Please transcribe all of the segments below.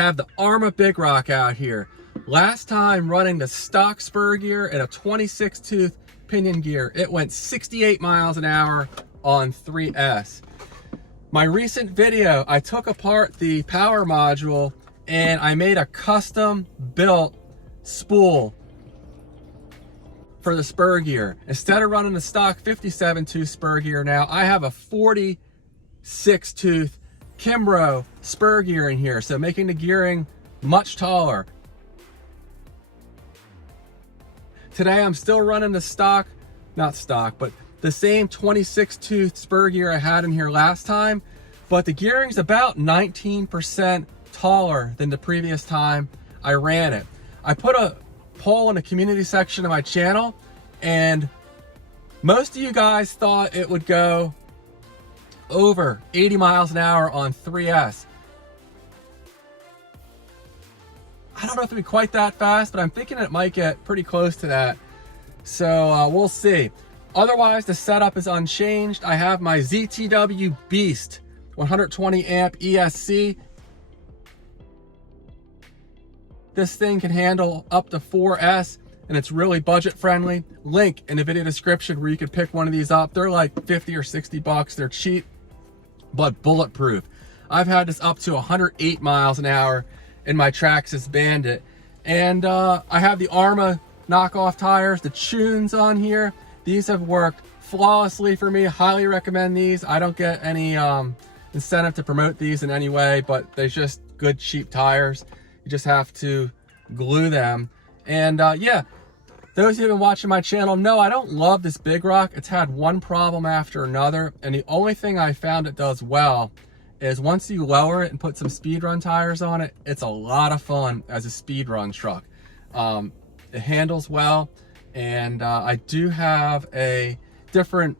have the Arrma Big Rock out here. Last time running the stock spur gear and a 26 tooth pinion gear, it went 68 miles an hour on 3S. My recent video, I took apart the power module and I made a custom built spool for the spur gear. Instead of running the stock 57 tooth spur gear now, I have a 46 tooth Kimbrough spur gear in here, so making the gearing much taller. Today I'm still running the but the same 26 tooth spur gear I had in here last time, but the gearing's about 19% taller than the previous time I ran it. I put a poll in the community section of my channel, and most of you guys thought it would go over 80 miles an hour on 3S. I don't know if it'll be quite that fast, but I'm thinking it might get pretty close to that. So we'll see. Otherwise, the setup is unchanged. I have my ZTW Beast 120 amp ESC. This thing can handle up to 4S, and it's really budget friendly. Link in the video description where you can pick one of these up. They're like 50 or 60 bucks. They're cheap, but bulletproof. I've had this up to 108 miles an hour in my Traxxas Bandit. And I have the Arrma knockoff tires, the tunes on here. These have worked flawlessly for me. Highly recommend these. I don't get any incentive to promote these in any way, but they're just good, cheap tires. You just have to glue them. And yeah, those who have been watching my channel know I don't love this Big Rock. It's had one problem after another, and the only thing I found it does well is once you lower it and put some speed run tires on it, it's a lot of fun as a speed run truck. It handles well, and I do have a different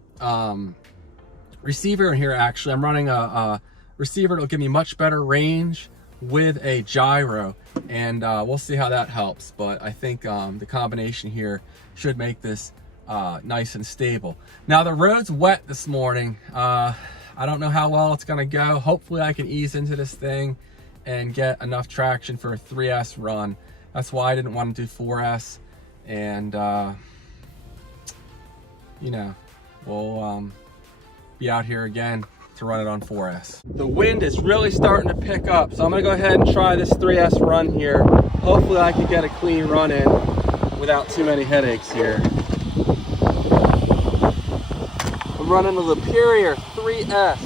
receiver in here. Actually, I'm running a receiver that'll give me much better range with a gyro, and we'll see how that helps. But I think the combination here should make this nice and stable. Now the road's wet this morning. I don't know how well it's gonna go. Hopefully I can ease into this thing and get enough traction for a 3S run. That's why I didn't want to do 4S, and you know, we'll be out here again to run it on 4S. The wind is really starting to pick up, so I'm gonna go ahead and try this 3S run here. Hopefully I can get a clean run in without too many headaches here. I'm running the Liperior 3S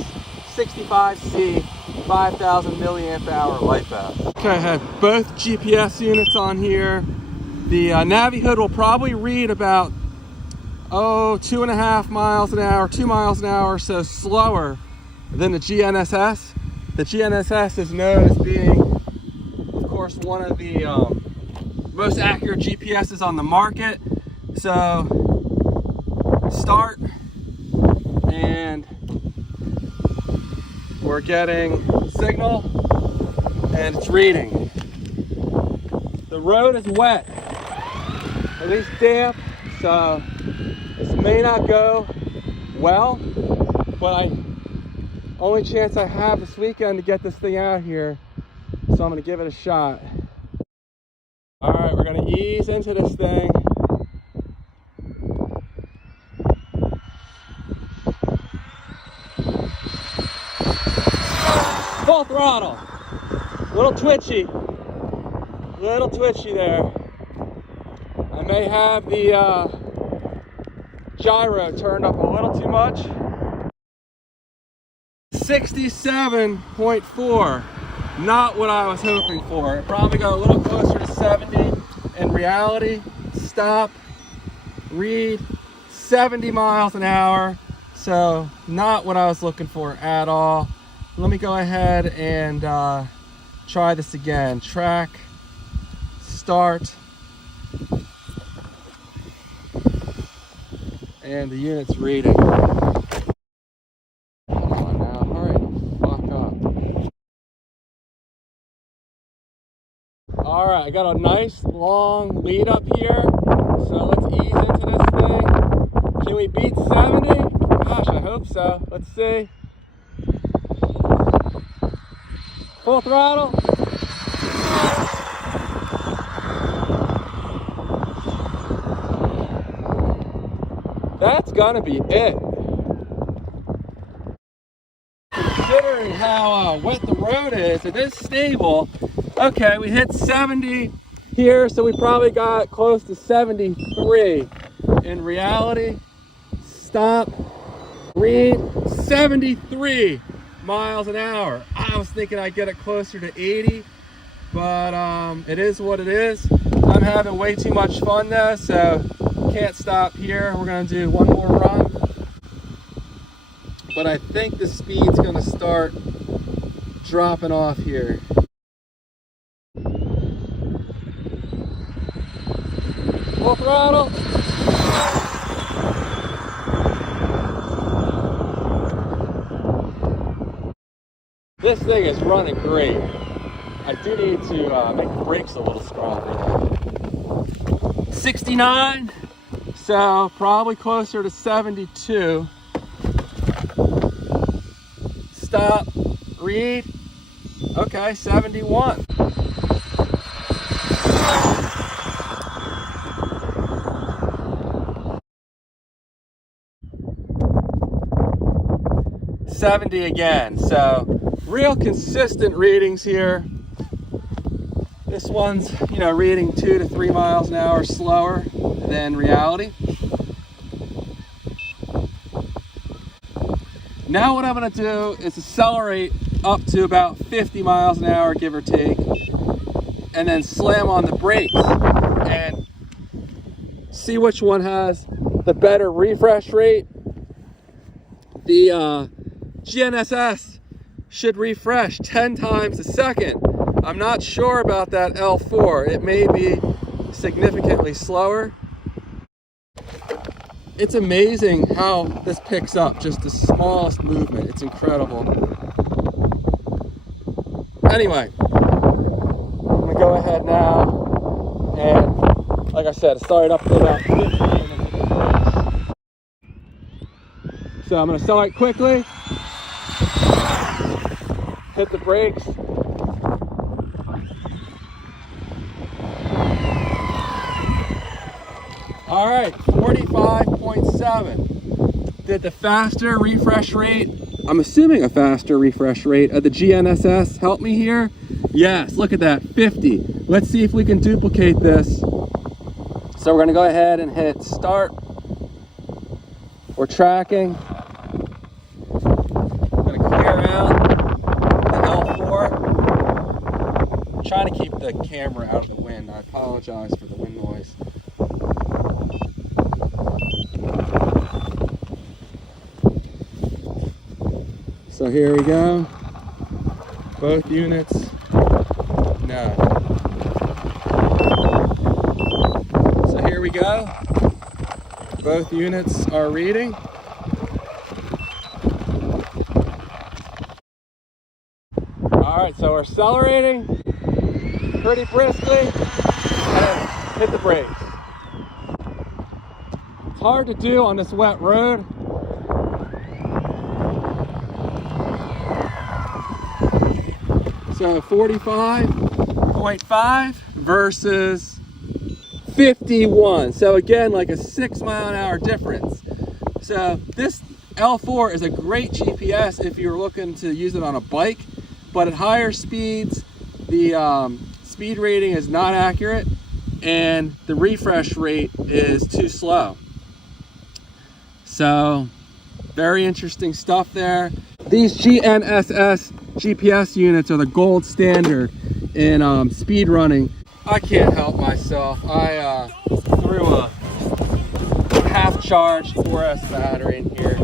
65C 5000 milliamp hour LIPO. Okay, I have both GPS units on here. The Navi hood will probably read about 2.5 miles an hour, 2 miles an hour, so slower than the GNSS. The GNSS is known as being, of course, one of the most accurate GPSs on the market. So start, and we're getting signal and it's reading. The road is wet, at least damp, so this may not go well, but only chance I have this weekend to get this thing out here, so I'm gonna give it a shot. All right, we're gonna ease into this thing. Full throttle. Little twitchy there. I may have the gyro turned up a little too much. 67.4, not what I was hoping for. It probably got a little closer to 70. In reality, stop, read 70 miles an hour. So not what I was looking for at all. Let me go ahead and try this again. Track, start, and the unit's reading. Come on now, hurry the fuck up. All right, I got a nice long lead up here, so let's ease into this thing. Can we beat 70? Gosh, I hope so. Let's see. Full throttle. That's gonna be it. Considering how wet the road is, it is stable. Okay, we hit 70 here, so we probably got close to 73. In reality, stop, read, 73 miles an hour. I was thinking I'd get it closer to 80, but it is what it is. I'm having way too much fun though, so can't stop here. We're gonna do one more run. But I think the speed's gonna start dropping off here. Full throttle. This thing is running great. I do need to make the brakes a little stronger though. 69, so probably closer to 72. Stop, read, okay, 71. $70 again, so real consistent readings here. This one's, you know, reading 2 to 3 miles an hour slower than reality. Now what I'm going to do is accelerate up to about 50 miles an hour, give or take, and then slam on the brakes and see which one has the better refresh rate. The GNSS should refresh 10 times a second. I'm not sure about that L4. It may be significantly slower. It's amazing how this picks up just the smallest movement. It's incredible. Anyway, I'm gonna go ahead now and, like I said, start up to about 50. So I'm gonna accelerate quickly, hit the brakes. All right, 45.7. Did the faster refresh rate, I'm assuming a faster refresh rate of the GNSS help me here? Yes, look at that, 50. Let's see if we can duplicate this. So we're gonna go ahead and hit start. We're tracking. I'm gonna clear out the L4. I'm trying to keep the camera out of the wind. I apologize for the wind noise. So here we go, both units, no. So here we go, both units are reading. All right, so we're accelerating pretty briskly and hit the brakes. It's hard to do on this wet road. So 45.5 versus 51. So again, like a 6 mile an hour difference. So this L4 is a great GPS if you're looking to use it on a bike, but at higher speeds, the speed rating is not accurate and the refresh rate is too slow. So very interesting stuff there. These GNSS GPS units are the gold standard in speed running. I can't help myself. I threw a half-charged 4S battery in here,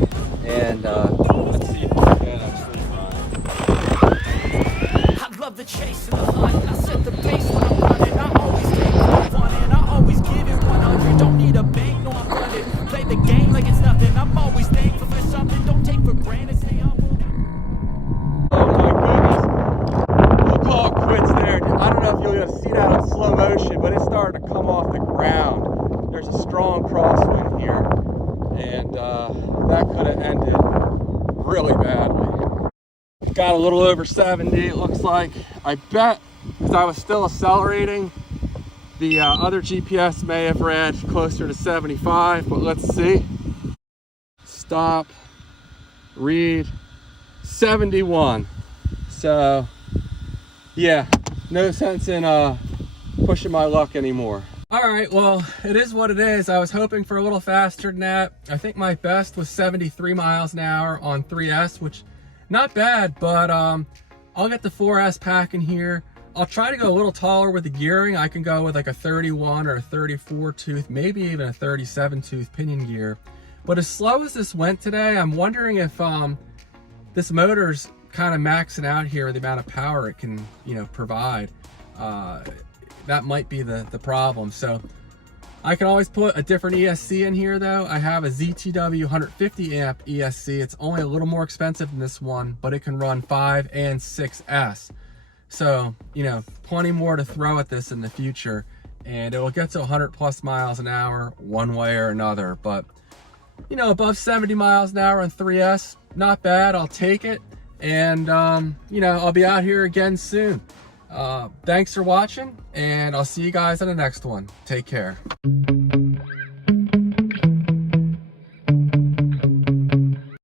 and let's see if we can actually run. I love the chase and the hunt. I set the pace when I'm running. I always take what I want and I always give it 100. Don't need a bank, no I'm funded. Play the game like it's nothing. I'm always thankful for something. Don't take for granted. Stay humble. Oh my goodness. We'll call it quits there. I don't know if you're going to see that in slow motion, but it's starting to come off the ground. There's a strong crosswind here, and that could have ended really badly. Got a little over 70, it looks like. I bet because I was still accelerating. The other GPS may have read closer to 75, but let's see. Stop, read, 71. So yeah, no sense in pushing my luck anymore. All right, well, it is what it is. I was hoping for a little faster than that. I think my best was 73 miles an hour on 3S, which not bad, but I'll get the 4S pack in here. I'll try to go a little taller with the gearing. I can go with like a 31 or a 34 tooth, maybe even a 37 tooth pinion gear. But as slow as this went today, I'm wondering if this motor's kind of maxing out here with the amount of power it can, you know, provide. That might be the problem. So I can always put a different ESC in here though. I have a ZTW 150 amp ESC. It's only a little more expensive than this one, but it can run 5 and 6S. So, you know, plenty more to throw at this in the future, and it will get to 100 plus miles an hour one way or another. But, you know, above 70 miles an hour on 3S, not bad. I'll take it. And, you know, I'll be out here again soon. Thanks for watching, and I'll see you guys on the next one. Take care.